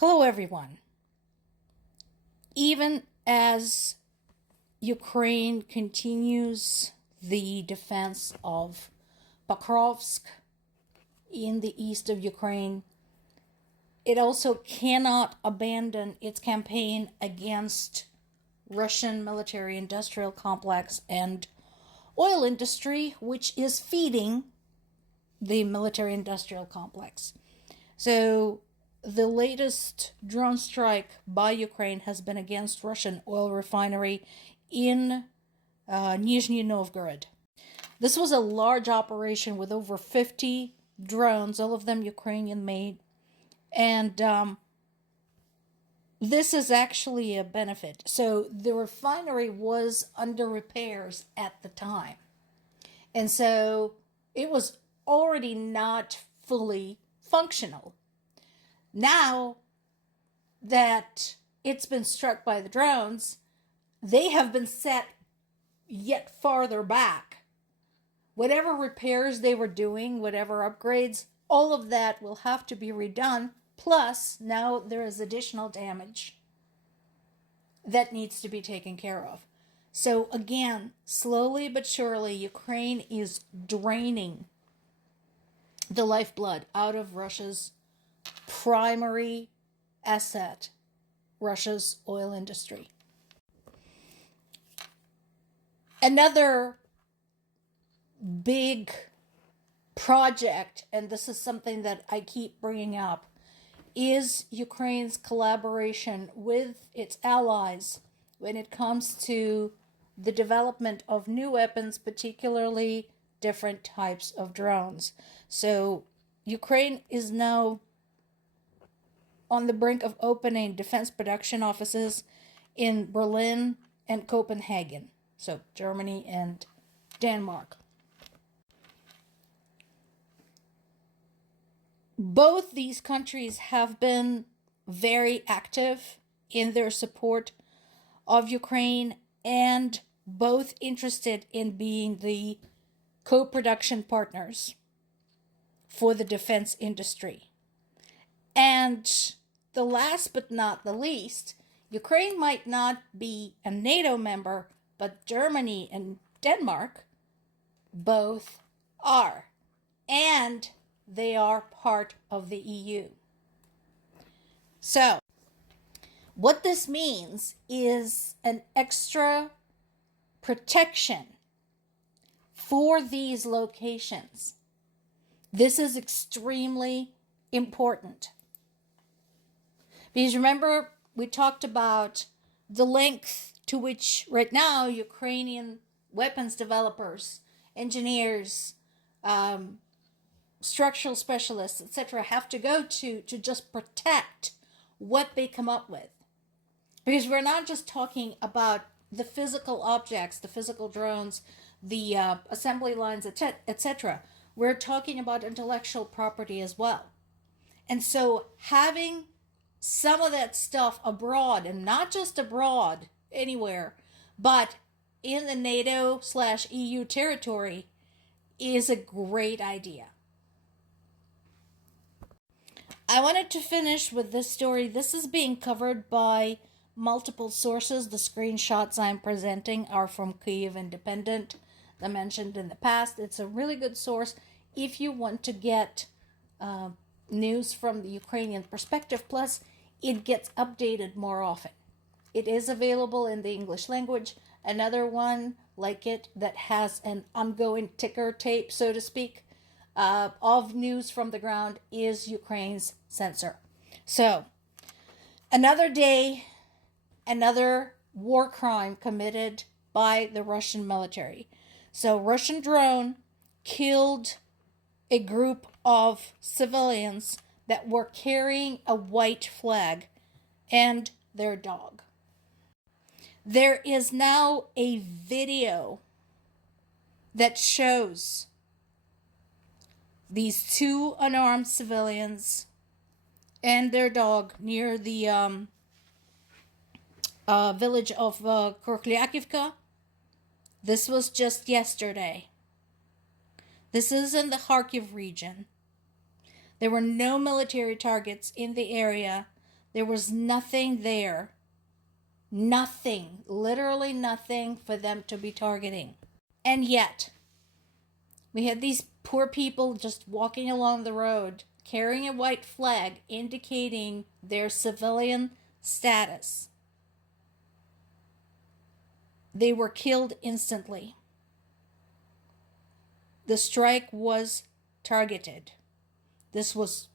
Hello, everyone. Even as Ukraine continues the defense of Pokrovsk in the east of Ukraine, it also cannot abandon its campaign against Russian military-industrial complex and oil industry, which is feeding the military-industrial complex. So the latest drone strike by Ukraine has been against Russian oil refinery in Nizhny Novgorod. This was a large operation with over 50 drones, all of them Ukrainian made. And this is actually a benefit. So the refinery was under repairs at the time. And so it was already not fully functional. Now that it's been struck by the drones, they have been set yet farther back. Whatever repairs they were doing, whatever upgrades, all of that will have to be redone. Plus, now there is additional damage that needs to be taken care of. So again, slowly but surely, Ukraine is draining the lifeblood out of Russia's primary asset, Russia's oil industry. Another big project, and this is something that I keep bringing up, is Ukraine's collaboration with its allies when it comes to the development of new weapons, particularly different types of drones. So Ukraine is now on the brink of opening defense production offices in Berlin and Copenhagen, so Germany and Denmark. Both these countries have been very active in their support of Ukraine and both interested in being the co-production partners for the defense industry. And the last but not the least, Ukraine might not be a NATO member, but Germany and Denmark both are. And they are part of the EU. So, what this means is an extra protection for these locations. This is extremely important. Because remember, we talked about the length to which right now Ukrainian weapons developers, engineers, structural specialists, etc., have to go to just protect what they come up with. Because we're not just talking about the physical objects, the physical drones, the assembly lines, etc. We're talking about intellectual property as well. And so having some of that stuff abroad, and not just abroad anywhere, but in the NATO/EU territory, is a great idea. I wanted to finish with this story. This is being covered by multiple sources. The screenshots I'm presenting are from Kyiv Independent, I mentioned in the past. It's a really good source if you want to get news from the Ukrainian perspective. Plus, it gets updated more often. It is available in the English language. Another one like it that has an ongoing ticker tape, so to speak, of news from the ground is Ukraine's censor. So, another day, another war crime committed by the Russian military. So, Russian drone killed a group of civilians that were carrying a white flag and their dog. There is now a video that shows these two unarmed civilians and their dog near the village of Korklyakivka. This was just yesterday. This is in the Kharkiv region. There were no military targets in the area. There was nothing there. Nothing, literally nothing for them to be targeting. And yet, we had these poor people just walking along the road carrying a white flag indicating their civilian status. They were killed instantly. The strike was targeted. This was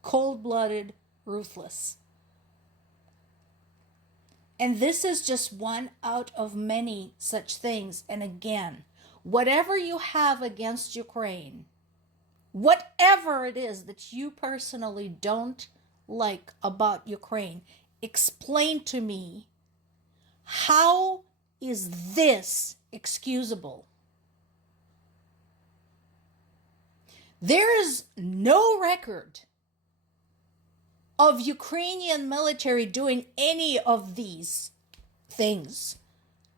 cold-blooded, ruthless. And this is just one out of many such things. And again, whatever you have against Ukraine, whatever it is that you personally don't like about Ukraine, explain to me, how is this excusable? There is no record of Ukrainian military doing any of these things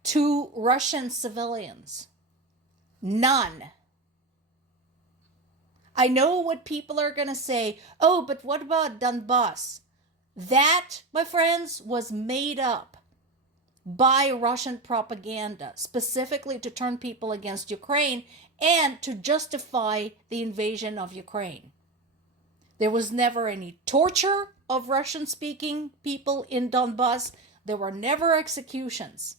to Russian civilians. None. I know what people are going to say. Oh, but what about Donbass? That, my friends, was made up by Russian propaganda, specifically to turn people against Ukraine and to justify the invasion of Ukraine. There was never any torture of Russian-speaking people in Donbass. There were never executions.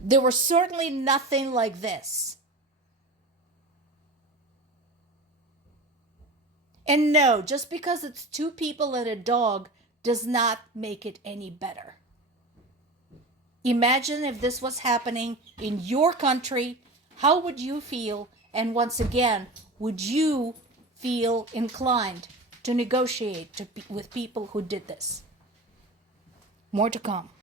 There was certainly nothing like this. And no, just because it's two people and a dog does not make it any better. Imagine if this was happening in your country. How would you feel? And once again, would you feel inclined to negotiate with people who did this? More to come.